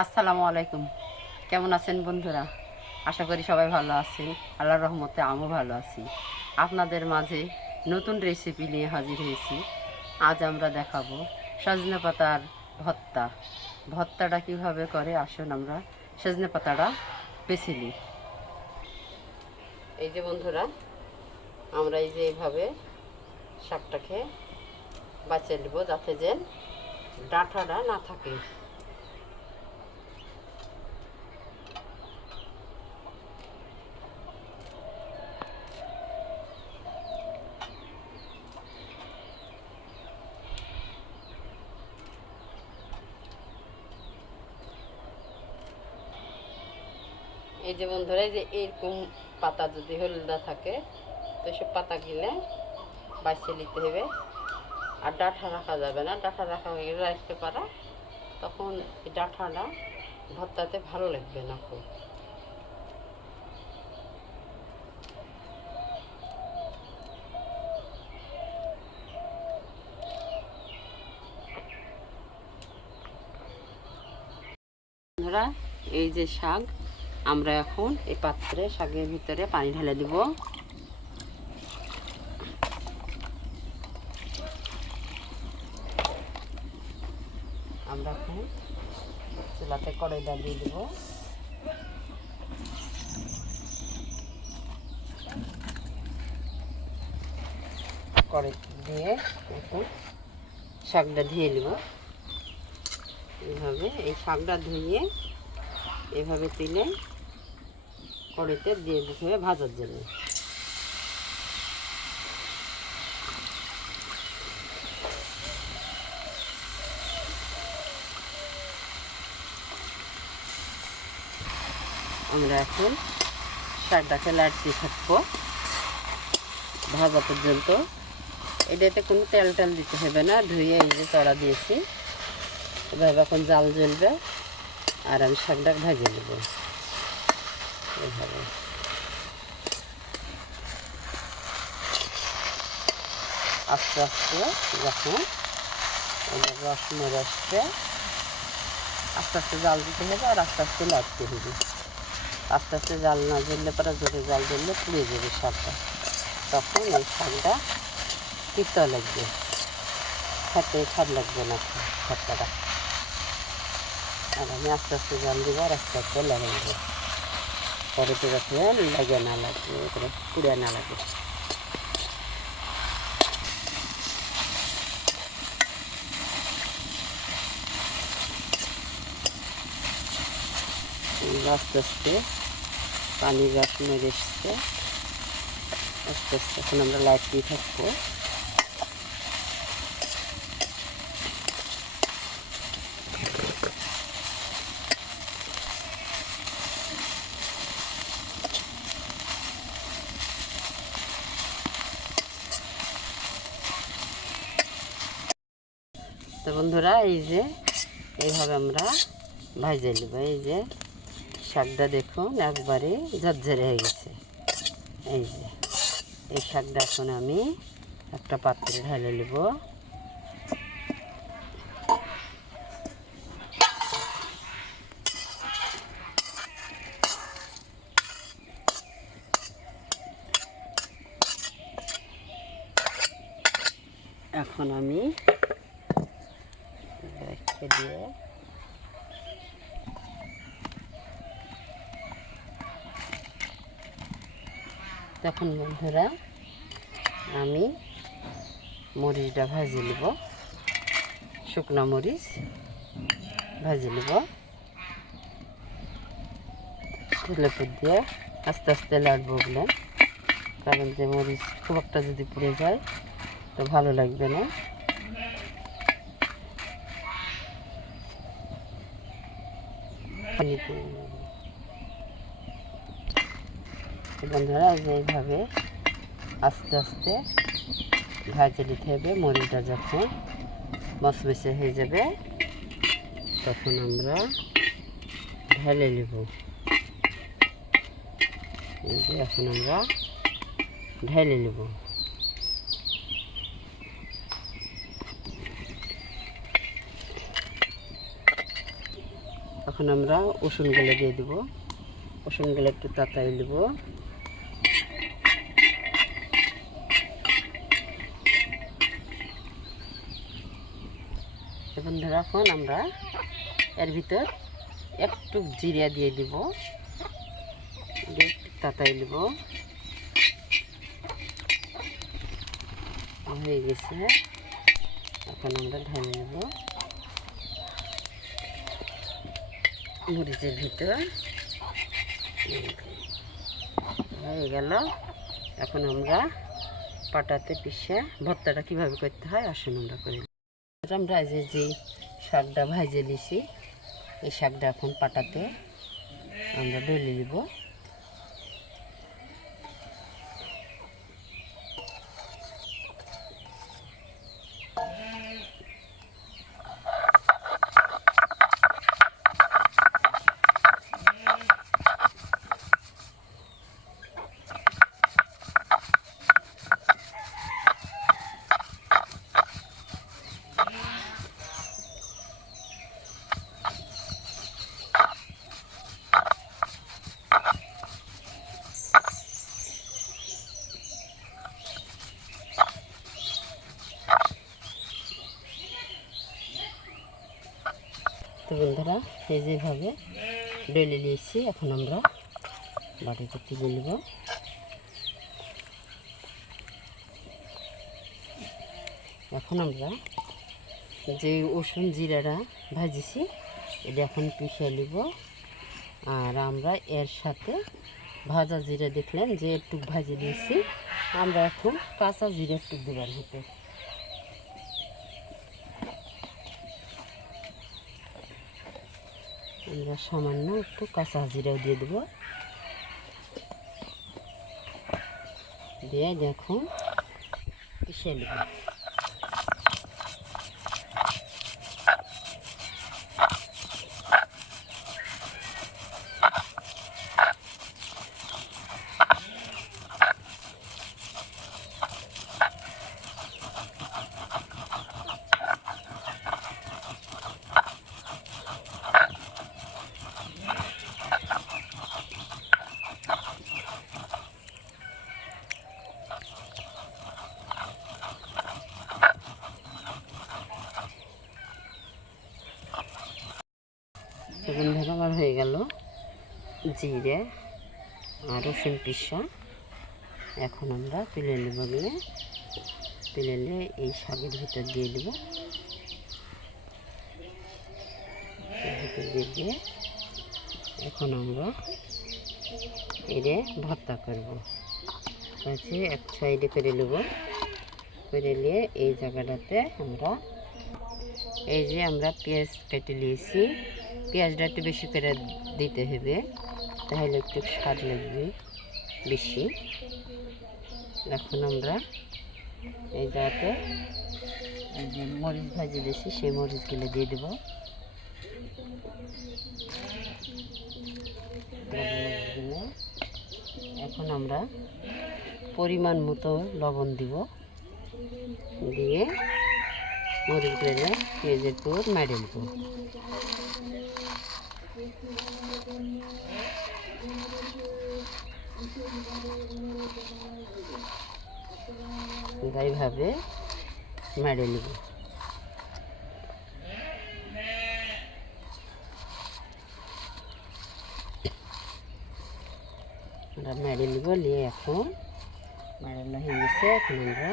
আসসালামু আলাইকুম। কেমন আছেন বন্ধুরা? আশা করি সবাই ভালো আছেন। আল্লাহর রহমতে আমিও ভালো আছি। আপনাদের মাঝে নতুন রেসিপি নিয়ে হাজির হয়েছি। আজ আমরা দেখাবো সজনে পাতার ভর্তা। ভর্তাটা কীভাবে করে? আসুন আমরা সজনে পাতাটা বেছে নিই। এই যে বন্ধুরা, আমরা এই যে এইভাবে শাকটাকে বাঁচিয়ে নেব যাতে যে ডাঁটাটা না থাকে। এই যে বন্ধুরা, এই যে এরকম পাতা যদি হলদা থাকে, তো সব পাতা কিনে বাছিয়ে নিতে হবে। আর ডাঁটা রাখা যাবে না ডাঁটা রাখা হয়ে রাখতে পারা। তখন ডাঁটাটা ভর্তাতে ভালো লাগবে না খুব। এই যে শাক আমরা এখন এই পাত্রে শাকের ভিতরে পানি ঢেলে দিব। আমরা এখন চুলাতে কড়াইটা দিয়ে দেব। কড়াই দিয়ে এখন শাকটা ধুয়ে নেব। এইভাবে এই শাকটা ধুয়ে এভাবে তুলে কড়াইতে দিয়ে দিতে হবে ভাজার জন্য। আমরা এখন শাকটাকে লাড়তে থাকব। ভাজা পর্যন্ত। এটাতে কোনো তেল টেল দিতে হবে না, ধুয়ে এই যে চড়া দিয়েছি। এভাবে এখন জাল জ্বলবে, আর আমি শাকটা ভাজে নেব। আস্তে আস্তে যখন রস মেরে আসবে আস্তে আস্তে জাল দিতে হবে আর আস্তে আস্তে লাগতে হবে। আস্তে আস্তে জাল না জ্বললে পরে জোরে জাল জ্বললে পুড়ে যাবে শাকটা। তখন এই শাকটা তিতা লাগবে। খেতে স্বাদ লাগবে না ভর্তাটা আর আমি আস্তে আস্তে জাল দিব আর আস্তে আস্তে লেগে দেবো পরে তো যাতে লেগে না লাগে করে পুড়ে না লাগে। আস্তে আস্তে পানির রস মেরে এসছে। আস্তে আস্তে এখন আমরা লাইট দিয়ে থাকব। তো বন্ধুরা, এই যে এইভাবে আমরা ভাজে নেব। এই যে শাকটা দেখুন, একবারে ঝরঝরে হয়ে গেছে। এই যে, এই শাকটা এখন আমি একটা পাত্রে ঢালে নেব। এখন আমি রেখে দিয়ে। তখন বন্ধুরা, আমি মরিচটা ভাজি নেব। শুকনো মরিচ ভাজি নেব। তুলে পুর দিয়ে আস্তে আস্তে লাড়বো বলে। কারণ যে মরিচ খুব একটা যদি পুড়ে যায়, তো ভালো লাগবে না। বন্ধুরা আস্তে আস্তে ভাজে দিতে হবে মরিচটা যখন মশমশে হয়ে যাবে, তখন আমরা ঢেলে নেব। এই যে এখন আমরা ঢেলে নেব। এখন আমরা রসুনগুলো দিয়ে দিব। রসুনগুলো একটু তাতাই দেব। বন্ধুরা এখন আমরা এর ভিতর একটু জিরা দিয়ে দিব। তাতাই দেব। হয়ে গেছে। এখন আমরা ঢেলে নেব। মরিচের ভিতর। হয়ে গেল। এখন আমরা পাটাতে পিষে ভর্তাটা কীভাবে করতে হয় আসুন আমরা করি আমরা আজ যে শাকটা ভাজে নিছি, এই শাকটা এখন পাটাতে আমরা ডলে নিব তো বন্ধুরা এই যেভাবে ডলে নিয়েছি, এখন আমরা বাটিতে তুলে নেব। এখন আমরা যে রসুন জিরাটা ভাজিছি, এটা এখন পিষে নিব। আর আমরা এর সাথে ভাজা জিরা দেখলেন যে একটু ভাজি দিয়েছি। আমরা এখন কাঁচা জিরা একটু দেবার হতে। আমরা সামান্য একটু কাঁচা জিরাও দিয়ে দেবো। দিয়ে দেখুন পিছিয়ে নেব এখন ধরো আমার হয়ে গেল। জিরে আর রসুন পিসা। এখন আমরা তুলে নেব গিয়ে। তুলে নিয়ে এই শাকের ভিতর দিয়ে দেব। ভিতর দিয়ে এখন আমরা এরে ভর্তা করব। হচ্ছে এক সাইডে করে নেব। করে নিয়ে এই জায়গাটাতে আমরা এই যে আমরা পেঁয়াজ কেটে নিয়েছি। পেঁয়াজটা একটু বেশি করে দিতে হবে, তাহলে একটু স্বাদ লাগবে বেশি। এখন আমরা এই জায়গাতে এই যে মরিচ ভাজি দিয়েছি, সেই মরিচগুলো দিয়ে দেবো। এখন আমরা পরিমাণ মতো লবণ দিব। দিয়ে মরিচগুলো পেঁয়াজের পুর মেরে নেব এইভাবে মেরে নেব মেরে নেব নিয়ে এখন মেরানো হয়ে এখন আমরা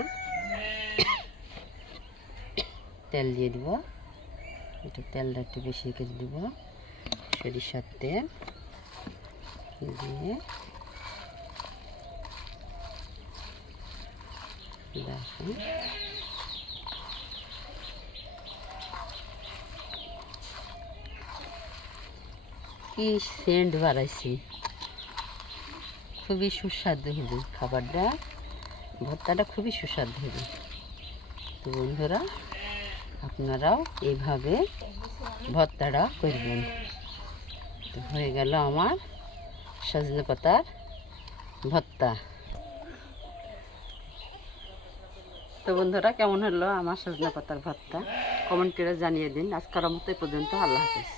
তেল দিয়ে দিব। একটু তেলটা একটু বেশি করে দিব। সরিষার তেল দিয়ে কি সেন্ট বাড়াইছি খুবই সুস্বাদু হবে খাবারটা। ভর্তাটা খুবই সুস্বাদু হবে তো বন্ধুরা আপনারাও এইভাবে ভর্তাটা করবেন। তো হয়ে গেল আমার সজনে পাতার ভর্তা। তো বন্ধুরা, কেমন হলো আমার সজনে পাতার ভর্তা? কমেন্ট করে জানিয়ে দিন। আজকের মতো পর্যন্ত। আল্লাহ হাফিজ।